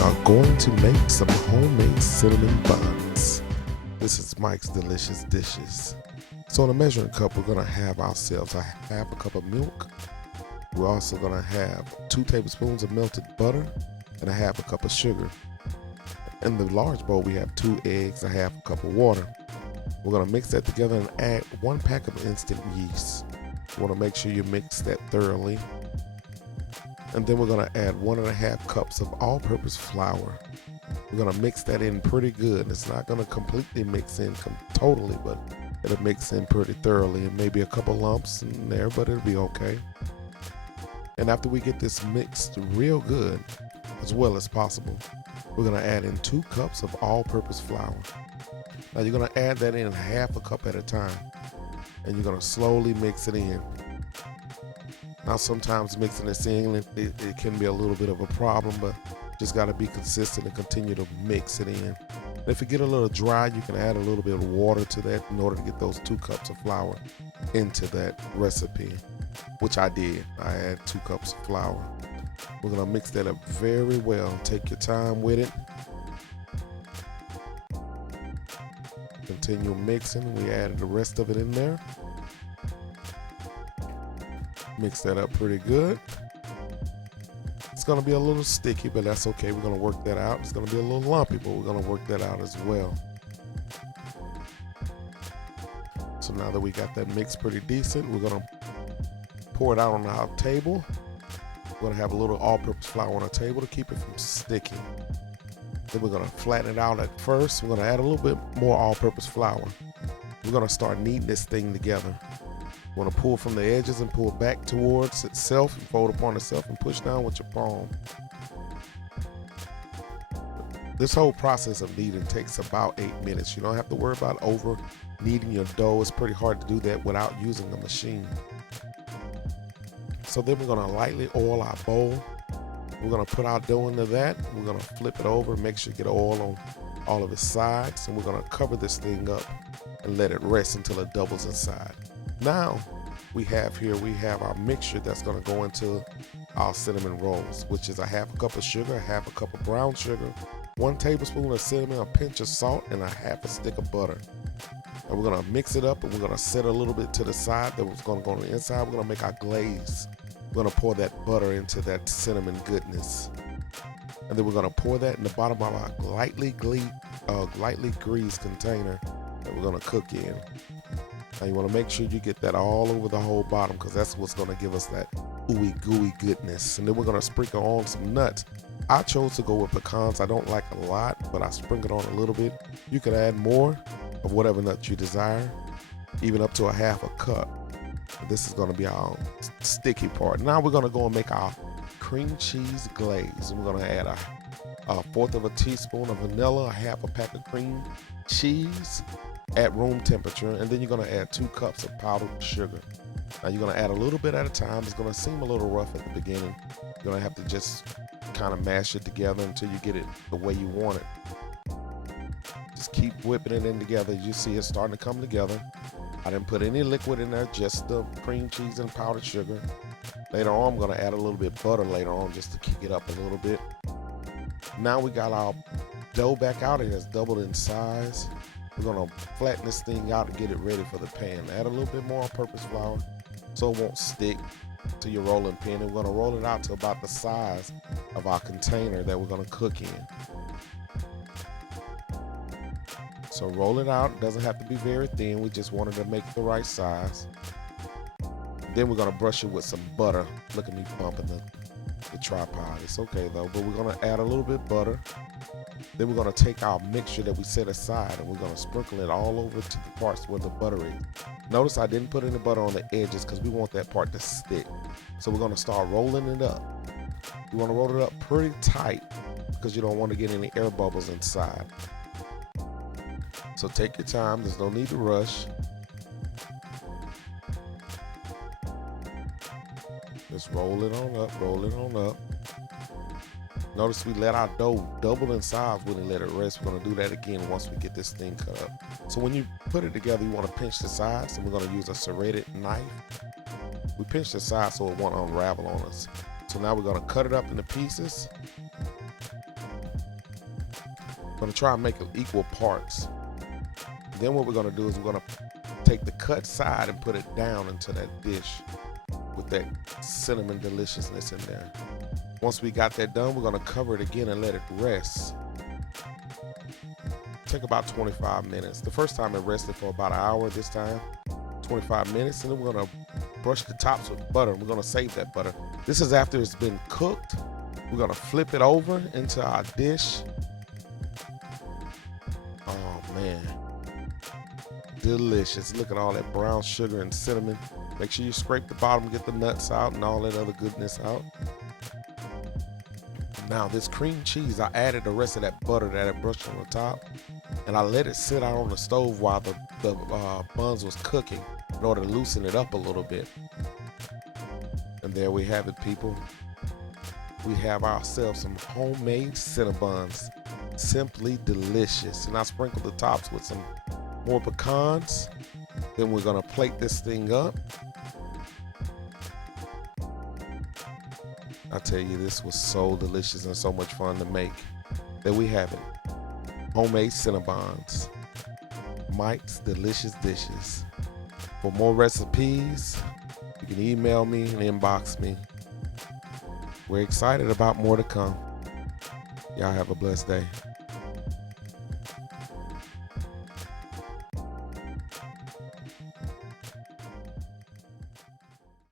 are going to make some homemade cinnamon buns. This is Mike's Delicious Dishes. So in a measuring cup, we're going to have ourselves a half a cup of milk. We're also going to have 2 tablespoons of melted butter and a half a cup of sugar. In the large bowl, we have 2 eggs, a half a cup of water. We're going to mix that together and add 1 pack of instant yeast. You want to make sure you mix that thoroughly. And then we're going to add 1.5 cups of all-purpose flour. We're going to mix that in pretty good. It's not going to completely mix in totally, but it'll mix in pretty thoroughly. And maybe a couple lumps in there, but it'll be okay. And after we get this mixed real good, as well as possible, we're going to add in 2 cups of all-purpose flour. Now you're going to add that in half a cup at a time, and you're going to slowly mix it in. Now sometimes mixing this in, it can be a little bit of a problem, but just got to be consistent and continue to mix it in. And if you get a little dry, you can add a little bit of water to that in order to get those 2 cups of flour into that recipe, which I did. I add 2 cups of flour. We're going to mix that up very well. Take your time with it. Continue mixing. We added the rest of it in there. Mix that up pretty good. It's going to be a little sticky, but that's okay. We're going to work that out. It's going to be a little lumpy, but we're going to work that out as well. So now that we got that mixed pretty decent, we're going to pour it out on our table. We're going to have a little all-purpose flour on our table to keep it from sticking. Then we're going to flatten it out at first. We're going to add a little bit more all-purpose flour. We're going to start kneading this thing together. You want to pull from the edges and pull back towards itself and fold upon itself and push down with your palm. This whole process of kneading takes about 8 minutes. You don't have to worry about over kneading your dough. It's pretty hard to do that without using a machine. So then we're going to lightly oil our bowl. We're going to put our dough into that. We're going to flip it over, make sure you get oil on all of its sides. And we're going to cover this thing up and let it rest until it doubles inside. Now we have our mixture that's going to go into our cinnamon rolls, which is a half a cup of sugar, a half a cup of brown sugar, 1 tablespoon of cinnamon, a pinch of salt, and a half a stick of butter. And we're going to mix it up, and we're going to set a little bit to the side that was going to go on the inside. We're going to make our glaze. We're going to pour that butter into that cinnamon goodness. And then we're going to pour that in the bottom of our lightly greased container that we're going to cook in. Now you want to make sure you get that all over the whole bottom, because that's what's going to give us that ooey gooey goodness. And then we're going to sprinkle on some nuts. I chose to go with pecans. I don't like a lot, but I sprinkled on a little bit. You can add more of whatever nut you desire, even up to a half a cup. This is going to be our sticky part. Now we're going to go and make our cream cheese glaze. We're going to add a 1/4 of a teaspoon of vanilla, a half a pack of cream cheese at room temperature, and then you're going to add 2 cups of powdered sugar. Now you're going to add a little bit at a time. It's going to seem a little rough at the beginning. You're going to have to just kind of mash it together until you get it the way you want it. Just keep whipping it in together. You see it starting to come together. I didn't put any liquid in there, just the cream cheese and powdered sugar. Later on, I'm going to add a little bit of butter later on just to kick it up a little bit. Now we got our dough back out. It has doubled in size. We're going to flatten this thing out and get it ready for the pan. Add a little bit more all-purpose flour so it won't stick to your rolling pin. And we're going to roll it out to about the size of our container that we're going to cook in. So roll it out. It doesn't have to be very thin. We just wanted to make the right size. Then we're going to brush it with some butter. Look at me bumping the tripod. It's okay though, but we're going to add a little bit of butter. Then we're going to take our mixture that we set aside and we're going to sprinkle it all over to the parts where the butter is. Notice I didn't put any butter on the edges because we want that part to stick. So we're going to start rolling it up. You want to roll it up pretty tight because you don't want to get any air bubbles inside. So take your time. There's no need to rush. Just roll it on up, roll it on up. Notice we let our dough double in size when we let it rest. We're going to do that again once we get this thing cut up. So when you put it together, you want to pinch the sides, and we're going to use a serrated knife. We pinch the sides so it won't unravel on us. So now we're going to cut it up into pieces. Gonna try and make it equal parts. Then what we're gonna do is we're gonna take the cut side and put it down into that dish with that cinnamon deliciousness in there. Once we got that done, we're gonna cover it again and let it rest. Take about 25 minutes. The first time it rested for about an hour, this time 25 minutes, and then we're gonna brush the tops with butter. We're gonna save that butter. This is after it's been cooked. We're gonna flip it over into our dish. Oh man, delicious. Look at all that brown sugar and cinnamon. Make sure you scrape the bottom, get the nuts out and all that other goodness out. Now this cream cheese, I added the rest of that butter that I brushed on the top, and I let it sit out on the stove while the buns was cooking in order to loosen it up a little bit. And there we have it, people. We have ourselves some homemade Cinnabons. Simply delicious. And I sprinkled the tops with some more pecans. Then we're gonna plate this thing up. I tell you, this was so delicious and so much fun to make. There we have it. Homemade Cinnabons. Mike's Delicious Dishes. For more recipes, you can email me and inbox me. We're excited about more to come. Y'all have a blessed day.